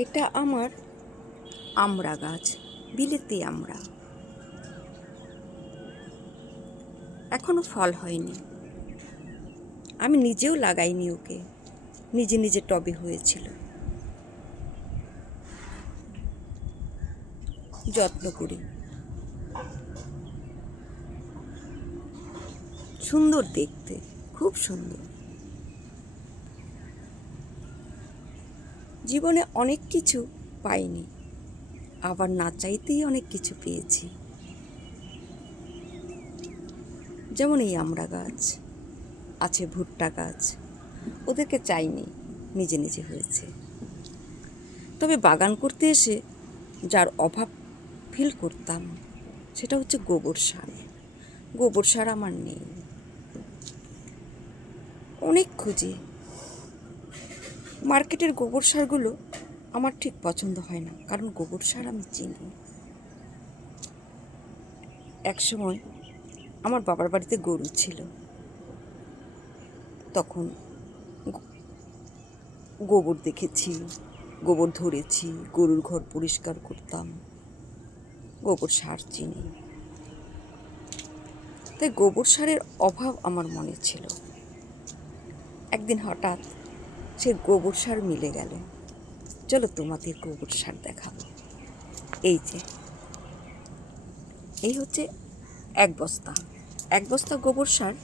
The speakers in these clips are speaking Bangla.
এটা আমার আমড়া গাছ, বিলেতি আমড়া। এখনো ফল হয়নি, আমি নিজেও লাগাইনি ওকে, নিজে নিজে টবে হয়েছিল। যত্ন করি, সুন্দর দেখতে, খুব সুন্দর। জীবনে অনেক কিছু পাইনি, আবার না চাইতেই অনেক কিছু পেয়েছি। যেমন এই আমড়া গাছ, আছে ভুট্টা গাছ, ওদেরকে চাইনি, নিজে নিজে হয়েছে। তবে বাগান করতে এসে যার অভাব ফিল করতাম সেটা হচ্ছে গোবর সার। গোবর সার আমার নেই, অনেক খুঁজি। মার্কেটের গোবর সারগুলো আমার ঠিক পছন্দ হয় না, কারণ গোবর সার আমি চিনি। একসময় আমার বাবার বাড়িতে গরু ছিল, তখন গোবর দেখেছি, গোবর ধরেছি, গরুর ঘর পরিষ্কার করতাম, গোবর সার চিনি। তাই গোবর সারের অভাব আমার মনে ছিল। একদিন হঠাৎ সে গোবর সার মিলে গেল। চলো তোমাদের গোবর সার দেখাবো। এই যে, এই হচ্ছে এক বস্তা গোবর সার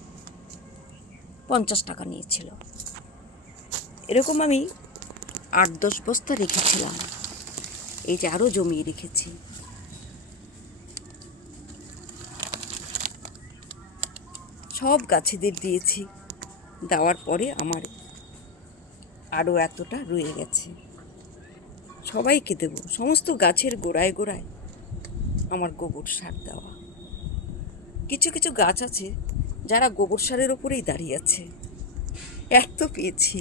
50 টাকা নিয়েছিল। এরকম আমি 8-10 বস্তা রেখেছিলাম। এই যে আরও জমিয়ে রেখেছি। সব গাছেদের দিয়েছি, দেওয়ার পরে আমার আরও এতটা রয়ে গেছে, সবাইকে দেব। সমস্ত গাছের গোড়ায় গোড়ায় আমার গোবর সার দেওয়া। কিছু কিছু গাছ আছে যারা গোবর সারের ওপরেই দাঁড়িয়ে আছে, এত পেয়েছি।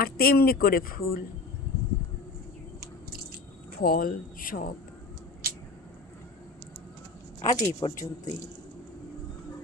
আর তেমনি করে ফুল ফল সব। আজ এই পর্যন্তই।